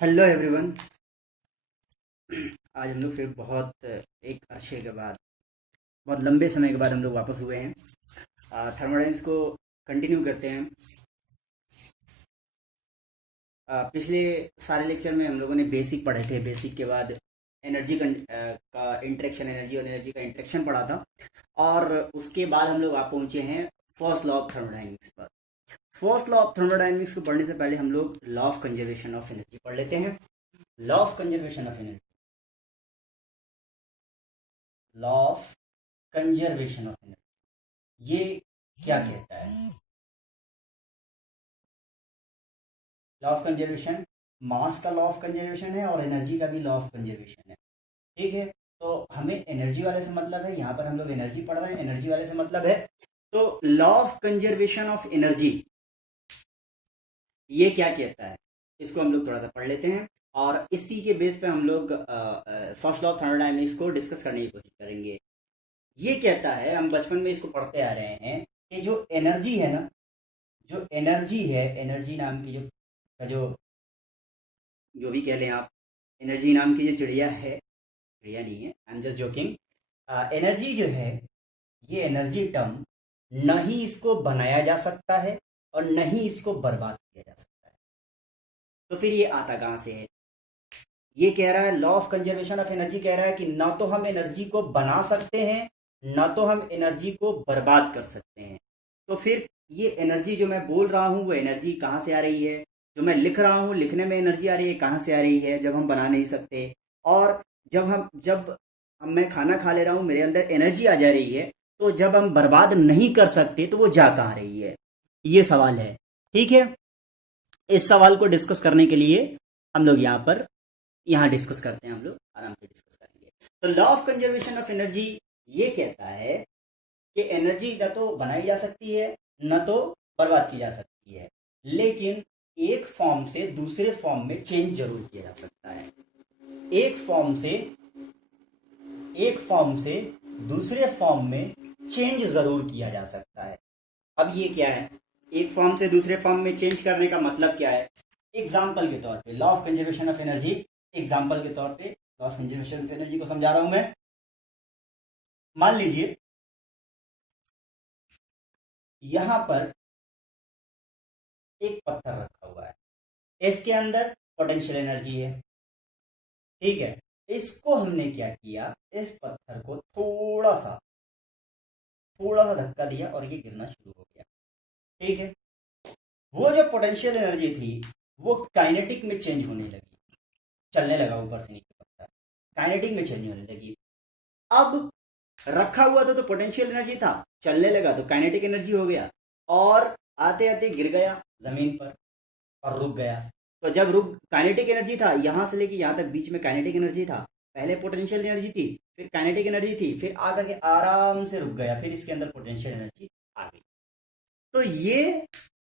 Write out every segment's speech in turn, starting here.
Hello everyone. आज हम लोग फिर बहुत एक अरसे के बाद, बहुत लंबे समय के बाद हम लोग वापस हुए हैं। थर्मोडाइनमिक्स को कंटिन्यू करते हैं। पिछले सारे लेक्चर में हम लोगों ने बेसिक पढ़े थे। बेसिक के बाद का इंटरेक्शन, एनर्जी और एनर्जी का इंटरेक्शन पढ़ा था। और उसके बाद हम लोग आप पहुंचे हैं फर्स्ट लॉ ऑफ थर्मोडाइनमिक्स पर। फर्स्ट लॉ ऑफ थर्मोडाइनमिक्स को पढ़ने से पहले हम लोग law of conservation of energy पढ़ लेते हैं। Law of conservation of energy, law of conservation of energy, ये क्या कहता है? लॉ ऑफ कंजर्वेशन मास का लॉ ऑफ कंजर्वेशन है और एनर्जी का भी लॉ ऑफ कंजर्वेशन है। ठीक है, तो हमें एनर्जी वाले से मतलब है। यहाँ पर हम लोग एनर्जी पढ़ रहे हैं, एनर्जी वाले से मतलब है। तो law of conservation of energy ये क्या कहता है, इसको हम लोग थोड़ा सा पढ़ लेते हैं और इसी के बेस पे हम लोग फर्स्ट लॉ ऑफ थर्मोडायनेमिक्स को डिस्कस करने की कोशिश करेंगे। ये कहता है, हम बचपन में इसको पढ़ते आ रहे हैं कि जो एनर्जी है ना, जो एनर्जी है, एनर्जी नाम की जो जो भी कह लें आप, एनर्जी नाम की जो चिड़िया है, चिड़िया नहीं है, I am just joking. Energy जो है, ये एनर्जी टर्म न ही इसको बनाया जा सकता है और न ही इसको बर्बाद किया जा सकता है। तो फिर ये आता कहाँ से है? ये कह रहा है, law of conservation of energy कह रहा है कि ना तो हम एनर्जी को बना सकते हैं, ना तो हम एनर्जी को बर्बाद कर सकते हैं। तो फिर ये एनर्जी जो मैं बोल रहा हूँ वो एनर्जी कहाँ से आ रही है? जो मैं लिख रहा हूँ, लिखने में एनर्जी आ रही है, कहाँ से आ रही है जब हम बना नहीं सकते? और जब मैं खाना खा ले रहा हूँ, मेरे अंदर एनर्जी आ जा रही है, तो जब हम बर्बाद नहीं कर सकते तो वो जा कहाँ रही है? ये सवाल है। ठीक है, इस सवाल को डिस्कस करने के लिए हम लोग यहाँ डिस्कस करते हैं, हम लोग आराम से डिस्कस करेंगे। तो law of conservation of energy ये कहता है कि एनर्जी न तो बनाई जा सकती है, न तो बर्बाद की जा सकती है, लेकिन एक फॉर्म से दूसरे फॉर्म में चेंज जरूर किया जा सकता है। एक फॉर्म से दूसरे फॉर्म में चेंज जरूर किया जा सकता है। अब ये क्या है? एक फॉर्म से दूसरे फॉर्म में चेंज करने का मतलब क्या है? एग्जाम्पल के तौर पे law of conservation of energy, example के तौर पे law of conservation of energy को समझा रहा हूं मैं। मान लीजिए यहां पर एक पत्थर रखा हुआ है, इसके अंदर पोटेंशियल एनर्जी है। ठीक है, इसको हमने क्या किया, इस पत्थर को थोड़ा सा धक्का दिया और ये गिरना शुरू हो गया। ठीक है, वो जो पोटेंशियल एनर्जी थी वो काइनेटिक में चेंज होने लगी, चलने लगा ऊपर से नीचे पत्थर, काइनेटिक में चेंज होने लगी। अब रखा हुआ था तो पोटेंशियल एनर्जी था, चलने लगा तो काइनेटिक एनर्जी हो गया, और आते आते गिर गया जमीन पर और रुक गया। तो जब रुक, काइनेटिक एनर्जी था, यहां से लेके यहां तक बीच में काइनेटिक एनर्जी था। पहले पोटेंशियल एनर्जी थी, फिर काइनेटिक एनर्जी थी, फिर आकर के आराम से रुक गया, फिर इसके अंदर पोटेंशियल एनर्जी आ गई। तो ये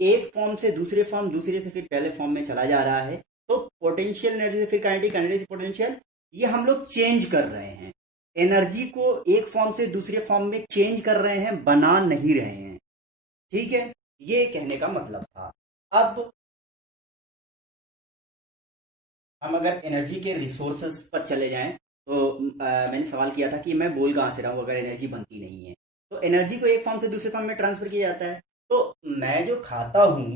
एक फॉर्म से दूसरे फॉर्म, दूसरे से फिर पहले फॉर्म में चला जा रहा है। तो पोटेंशियल एनर्जी से फिर काइनेटिक, काइनेटिक से पोटेंशियल, ये हम लोग चेंज कर रहे हैं। एनर्जी को एक फॉर्म से दूसरे फॉर्म में चेंज कर रहे हैं, बना नहीं रहे हैं। ठीक है, ये कहने का मतलब था। अब हम अगर एनर्जी के रिसोर्सेज पर चले जाएं तो मैंने सवाल किया था कि मैं बोल कहाँ से रहा हूँ अगर एनर्जी बनती नहीं है। तो एनर्जी को एक फॉर्म से दूसरे फॉर्म में ट्रांसफर किया जाता है। तो मैं जो खाता हूँ,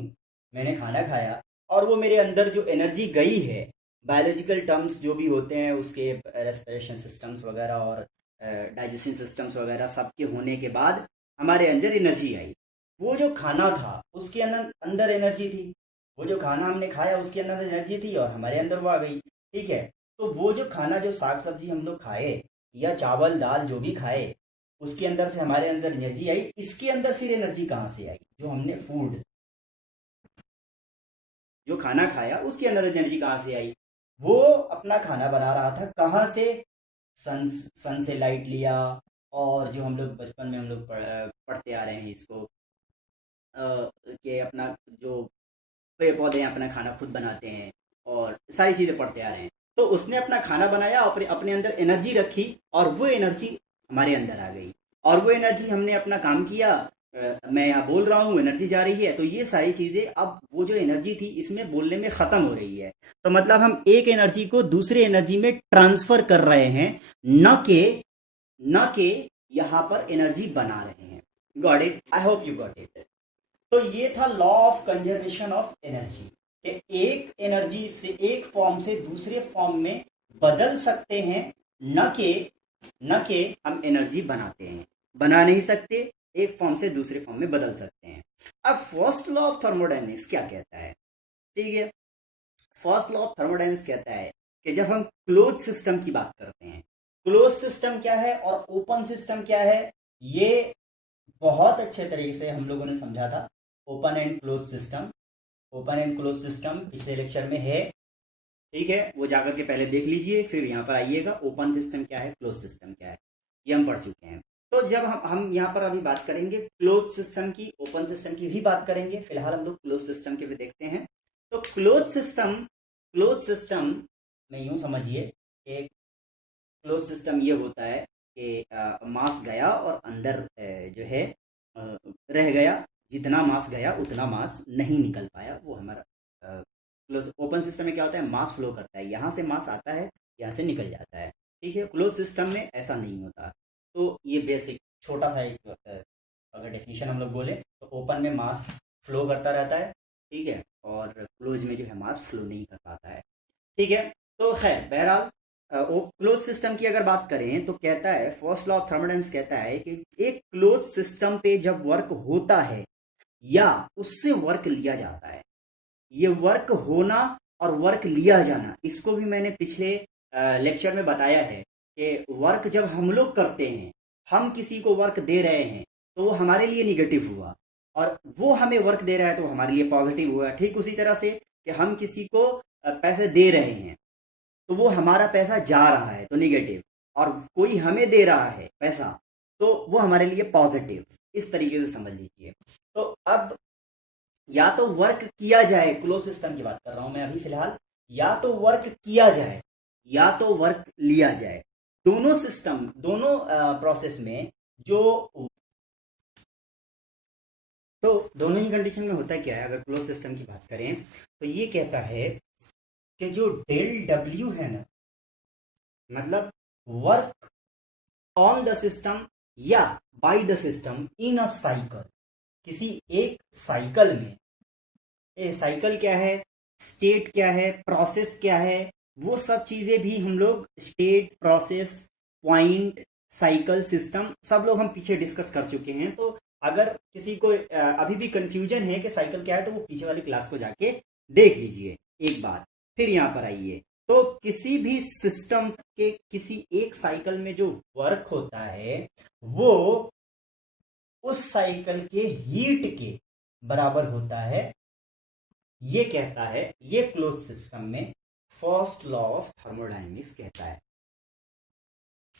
मैंने खाना खाया और वो मेरे अंदर जो एनर्जी गई है, बायोलॉजिकल टर्म्स जो भी होते हैं उसके, रेस्पिरेशन सिस्टम्स वगैरह और डाइजेशन सिस्टम्स वगैरह सबके होने के बाद हमारे अंदर एनर्जी आई। वो जो खाना था उसके अंदर अंदर एनर्जी थी, वो जो खाना हमने खाया उसके अंदर एनर्जी थी और हमारे अंदर वो आ गई। ठीक है, तो वो जो खाना, जो साग सब्जी हम लोग खाए या चावल दाल जो भी खाए, उसके अंदर से हमारे अंदर एनर्जी आई। इसके अंदर फिर एनर्जी कहाँ से आई? जो हमने फूड, जो खाना खाया उसके अंदर एनर्जी कहाँ से आई? वो अपना खाना बना रहा था, कहाँ से? सन से लाइट लिया, और जो हम लोग बचपन में हम लोग पढ़ते आ रहे हैं इसको, कि अपना जो पेड़ पौधे अपना खाना खुद बनाते हैं और सारी चीज़ें पढ़ते आ रहे हैं। तो उसने अपना खाना बनाया, अपने अपने अंदर एनर्जी रखी और वो एनर्जी हमारे अंदर आ गई, और वो एनर्जी हमने अपना काम किया, मैं यहाँ बोल रहा हूँ, एनर्जी जा रही है, तो ये सारी चीजें अब वो जो एनर्जी थी इसमें बोलने में खत्म हो रही है। तो मतलब हम एक एनर्जी को दूसरे एनर्जी में ट्रांसफर कर रहे हैं, न के यहाँ पर एनर्जी बना रहे हैं। Got it? I hope you got it. तो ये था law of conservation of energy, कि एक एनर्जी से एक फॉर्म से दूसरे फॉर्म में बदल सकते हैं, न के हम एनर्जी बनाते हैं। बना नहीं सकते, एक फॉर्म से दूसरे फॉर्म में बदल सकते हैं। अब फर्स्ट लॉ ऑफ थर्मोडायनेमिक्स क्या कहता है? ठीक है, फर्स्ट लॉ ऑफ थर्मोडायनेमिक्स कहता है कि जब हम क्लोज सिस्टम की बात करते हैं, क्लोज सिस्टम क्या है और ओपन सिस्टम क्या है, ये बहुत अच्छे तरीके से हम लोगों ने समझा था। Open and close system, open and close system पिछले लेक्चर में है, ठीक है, वो जाकर के पहले देख लीजिए, फिर यहाँ पर आइएगा। ओपन सिस्टम क्या है, क्लोज सिस्टम क्या है, ये हम पढ़ चुके हैं। तो जब हम यहाँ पर अभी बात करेंगे क्लोज सिस्टम की, ओपन सिस्टम की भी बात करेंगे। फिलहाल हम लोग क्लोज सिस्टम के भी देखते हैं। तो क्लोज सिस्टम में यूं समझिए कि क्लोज सिस्टम ये होता है कि मास गया और अंदर जो है रह गया, जितना मास गया उतना मास नहीं निकल पाया, वो हमारा क्लोज। ओपन सिस्टम में क्या होता है, मास फ्लो करता है, यहाँ से मास आता है, यहाँ से निकल जाता है, ठीक है। क्लोज सिस्टम में ऐसा नहीं होता। तो ये बेसिक छोटा सा एक अगर डेफिनेशन हम लोग बोले तो ओपन में मास फ्लो करता रहता है, ठीक है, और क्लोज में जो है मास फ्लो नहीं कर पाता है, ठीक है। तो खैर बहरहाल क्लोज सिस्टम की अगर बात करें तो कहता है, फर्स्ट लॉ ऑफ थर्मोडायनेमिक्स कहता है कि एक क्लोज सिस्टम पे जब वर्क होता है या उससे वर्क लिया जाता है, ये वर्क होना और वर्क लिया जाना, इसको भी मैंने पिछले लेक्चर में बताया है कि वर्क जब हम लोग करते हैं, हम किसी को वर्क दे रहे हैं तो वो हमारे लिए निगेटिव हुआ, और वो हमें वर्क दे रहा है तो हमारे लिए पॉजिटिव हुआ। ठीक उसी तरह से कि हम किसी को पैसे दे रहे हैं तो वो हमारा पैसा जा रहा है तो निगेटिव, और कोई हमें दे रहा है पैसा तो वो हमारे लिए पॉजिटिव। इस तरीके से समझ लीजिए। तो अब या तो वर्क किया जाए, क्लोज सिस्टम की बात कर रहा हूं मैं अभी फिलहाल, या तो वर्क किया जाए या तो वर्क लिया जाए। दोनों सिस्टम, दोनों प्रोसेस में जो, तो दोनों ही कंडीशन में होता क्या है, अगर क्लोज सिस्टम की बात करें तो ये कहता है कि जो डेल डब्ल्यू है ना, मतलब वर्क ऑन द सिस्टम या by the system in a cycle, किसी एक साइकिल में। ये साइकिल क्या है, स्टेट क्या है, प्रोसेस क्या है, वो सब चीजें भी हम लोग state, process, point, cycle, system सब लोग हम पीछे डिस्कस कर चुके हैं। तो अगर किसी को अभी भी कंफ्यूजन है कि साइकिल क्या है तो वो पीछे वाली क्लास को जाके देख लीजिए एक बार, फिर यहाँ पर आइए। तो किसी भी सिस्टम के किसी एक साइकिल में जो वर्क होता है वो उस साइकिल के हीट के बराबर होता है, ये कहता है, ये क्लोज सिस्टम में फर्स्ट लॉ ऑफ थर्मोडायनेमिक्स कहता है।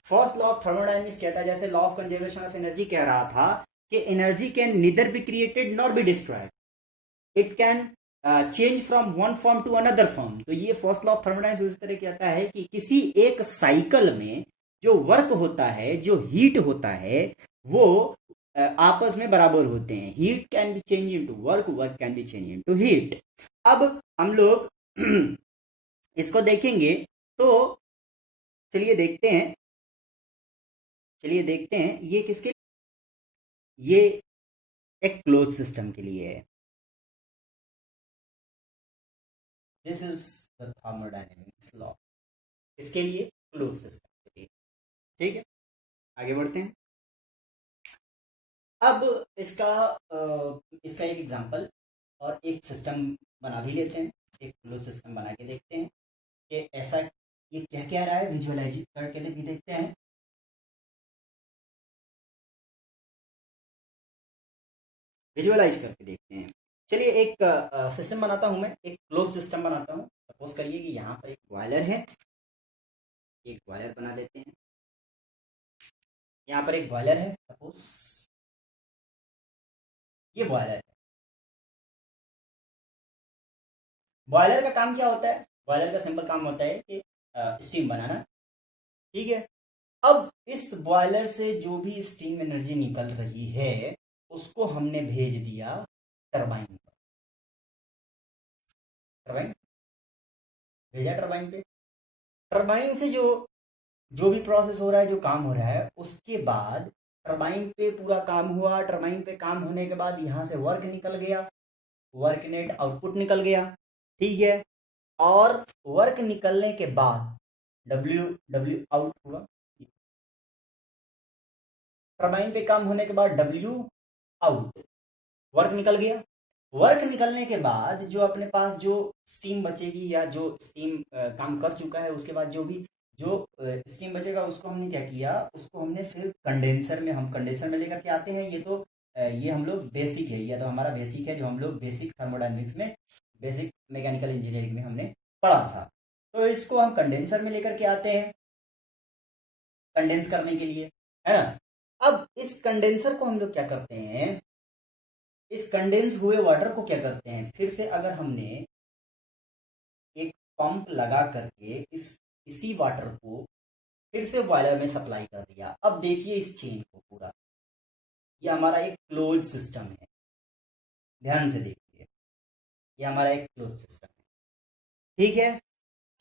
फर्स्ट लॉ ऑफ थर्मोडायनेमिक्स कहता है, जैसे law of conservation of energy कह रहा था कि energy can neither be created nor be destroyed, it can change from one form to another form. तो ये फर्स्ट लॉ ऑफ थर्मोडायनेमिक्स इस तरह कहता है कि किसी एक साइकिल में जो वर्क होता है, जो हीट होता है, वो आपस में बराबर होते हैं। Heat can be change into work, work can be change into heat. अब हम लोग इसको देखेंगे, तो चलिए देखते हैं ये किसके, ये एक क्लोज सिस्टम के लिए है। This is the thermodynamics law, इसके लिए, क्लोज सिस्टम के लिए, ठीक है। आगे बढ़ते हैं। अब इसका एक एग्जांपल और एक सिस्टम बना भी लेते हैं, एक क्लोज सिस्टम बना के देखते हैं कि ऐसा ये क्या रहा है, विजुअलाइज करके भी देखते हैं। विजुअलाइज करके देखते हैं। चलिए एक सिस्टम बनाता हूं मैं, एक क्लोज सिस्टम बनाता हूं। सपोज करिए कि यहाँ पर एक बॉयलर है, एक बॉयलर बना लेते हैं। यहाँ पर एक बॉयलर है, सपोज ये बॉयलर है। बॉयलर का काम क्या होता है, बॉयलर का सिंपल काम होता है कि स्टीम बनाना, ठीक है। अब इस बॉयलर से जो भी स्टीम एनर्जी निकल रही है उसको हमने भेज दिया टरबाइन पर। टरबाइन भेजा टरबाइन पे। टरबाइन से जो जो भी प्रोसेस हो रहा है, जो काम हो रहा है, उसके बाद टरबाइन पे पूरा काम हुआ। टरबाइन पे काम होने के बाद यहाँ से वर्क निकल गया, वर्क नेट आउटपुट निकल गया, ठीक है। और वर्क निकलने के बाद डब्ल्यू डब्ल्यू आउट हुआ। टरबाइन पे काम होने के बाद डब्ल्यू आउट, वर्क निकल गया। वर्क निकलने के बाद जो अपने पास जो स्टीम बचेगी या जो स्टीम काम कर चुका है, उसके बाद जो भी जो स्टीम बचेगा उसको हमने क्या किया, उसको हमने फिर कंडेंसर में, हम कंडेंसर में लेकर के आते हैं। ये तो ये हम लोग बेसिक है, ये तो हमारा बेसिक है जो हम लोग बेसिक थर्मोडायनेमिक्स में, बेसिक मैकेनिकल इंजीनियरिंग में हमने पढ़ा था। तो इसको हम कंडेंसर में लेकर के आते हैं कंडेंस करने के लिए, है ना। अब इस कंडेंसर को हम लोग क्या करते हैं, इस कंडेंस हुए वाटर को क्या करते हैं, फिर से अगर हमने एक पंप लगा करके इसी वाटर को फिर से बॉयलर में सप्लाई कर दिया। अब देखिए इस चेन को पूरा, ये हमारा एक क्लोज सिस्टम है, ध्यान से देखिए, ये हमारा एक क्लोज सिस्टम है, ठीक है।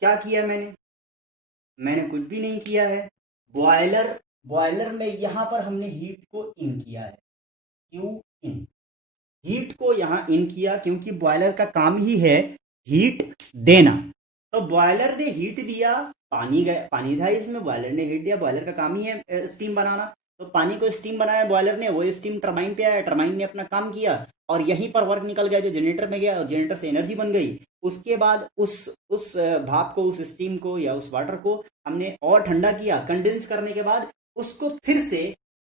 क्या किया मैंने कुछ भी नहीं किया है। बॉयलर में यहां पर हमने हीट को इन किया है, क्यू इन, हीट को यहां इन किया, क्योंकि बॉयलर का काम ही है हीट देना। तो बॉयलर ने हीट दिया, पानी था इसमें, बॉयलर ने हीट दिया, बॉयलर का काम ही है स्टीम बनाना। तो पानी को स्टीम बनाया बॉयलर ने, वो स्टीम टरबाइन पे आया, टरबाइन ने अपना काम किया और यहीं पर वर्क निकल गया जो जनरेटर में गया और जनरेटर से एनर्जी बन गई। उसके बाद उस भाप को, उस स्टीम को या उस वाटर को हमने और ठंडा किया, कंडेंस करने के बाद उसको फिर से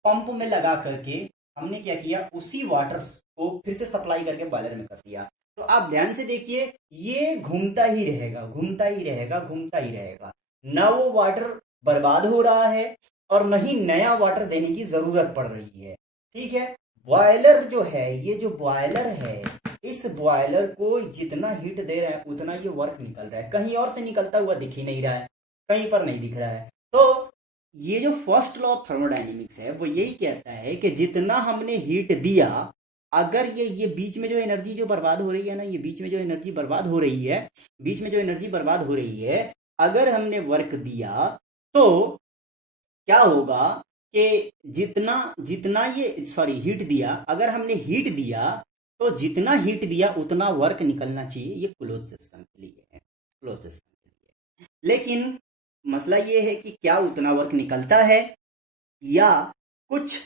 पंप में लगा करके हमने क्या किया, उसी वाटर को फिर से सप्लाई करके बॉयलर में कर दिया। तो आप ध्यान से देखिए, ये घूमता ही रहेगा, घूमता ही रहेगा, घूमता ही रहेगा। ना वो वाटर बर्बाद हो रहा है और न ही नया वाटर देने की जरूरत पड़ रही है, ठीक है। बॉयलर जो है, ये जो बॉयलर है, इस बॉयलर को जितना हीट दे रहा है उतना ये वर्क निकल रहा है, कहीं और से निकलता हुआ दिख ही नहीं रहा है, कहीं पर नहीं दिख रहा है। तो ये जो फर्स्ट लॉ ऑफ थर्मोडायनेमिक्स है वो यही कहता है कि जितना हमने हीट दिया, अगर ये बीच में जो एनर्जी जो बर्बाद हो रही है ना, ये बीच में जो एनर्जी बर्बाद हो रही है, बीच में जो एनर्जी बर्बाद हो रही है, अगर हमने वर्क दिया तो क्या होगा कि जितना जितना ये हीट दिया, अगर हमने हीट दिया तो जितना हीट दिया उतना वर्क निकलना चाहिए। ये क्लोज सिस्टम के लिए है, क्लोज सिस्टम के लिए। लेकिन मसला ये है कि क्या उतना वर्क निकलता है या कुछ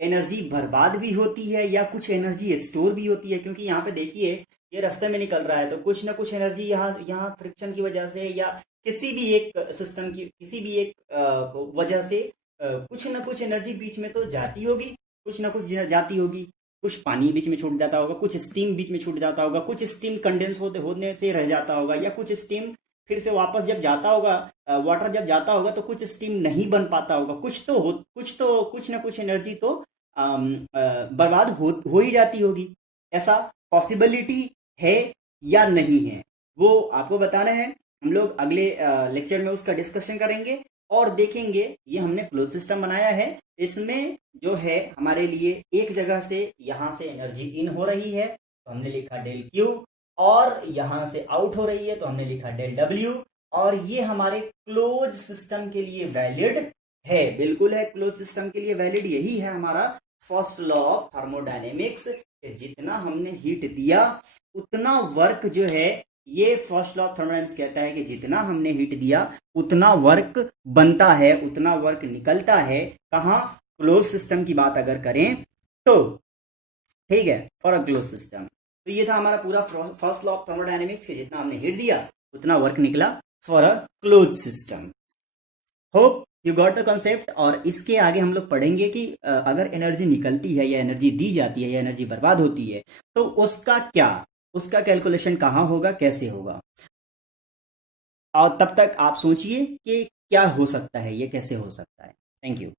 एनर्जी बर्बाद भी होती है या कुछ एनर्जी स्टोर भी होती है। क्योंकि यहाँ पे देखिए ये रास्ते में निकल रहा है तो कुछ ना कुछ एनर्जी यहाँ फ्रिक्शन की वजह से या किसी भी एक सिस्टम की किसी भी एक वजह से कुछ ना कुछ एनर्जी बीच में तो जाती होगी, कुछ ना कुछ जाती होगी। कुछ पानी बीच में छूट जाता होगा, कुछ स्टीम बीच में छूट जाता होगा, कुछ स्टीम कंडेंस होने से रह जाता होगा, या कुछ स्टीम फिर से वापस जब जाता होगा, वाटर जब जाता होगा तो कुछ स्टीम नहीं बन पाता होगा। कुछ ना कुछ एनर्जी तो बर्बाद हो ही जाती होगी। ऐसा पॉसिबिलिटी है या नहीं है वो आपको बताना है। हम लोग अगले लेक्चर में उसका डिस्कशन करेंगे और देखेंगे। ये हमने क्लोज सिस्टम बनाया है, इसमें जो है हमारे लिए एक जगह से यहां से एनर्जी इन हो रही है तो हमने लिखा डेल क्यू, और यहां से आउट हो रही है तो हमने लिखा डेल डब्ल्यू। और ये हमारे क्लोज सिस्टम के लिए वैलिड है, बिल्कुल है, क्लोज सिस्टम के लिए वैलिड। यही है हमारा फर्स्ट लॉ ऑफ थर्मोडायनेमिक्स, जितना हमने हीट दिया उतना वर्क जो है, ये फर्स्ट लॉ ऑफ थर्मोडायनेमिक्स कहता है कि जितना हमने हीट दिया उतना वर्क बनता है, उतना वर्क निकलता है। कहाँ? क्लोज सिस्टम की बात अगर करें तो, ठीक है, फॉर अ क्लोज सिस्टम। तो ये था हमारा पूरा फर्स्ट लॉ ऑफ थर्मोडायनेमिक्स, जितना हमने हीट दिया उतना वर्क निकला for a close system. Hope you got the concept. और इसके आगे हम लोग पढ़ेंगे कि अगर एनर्जी निकलती है या एनर्जी दी जाती है या एनर्जी बर्बाद होती है तो उसका कैलकुलेशन कहाँ होगा, कैसे होगा। और तब तक आप सोचिए कि क्या हो सकता है, ये कैसे हो सकता है। Thank you.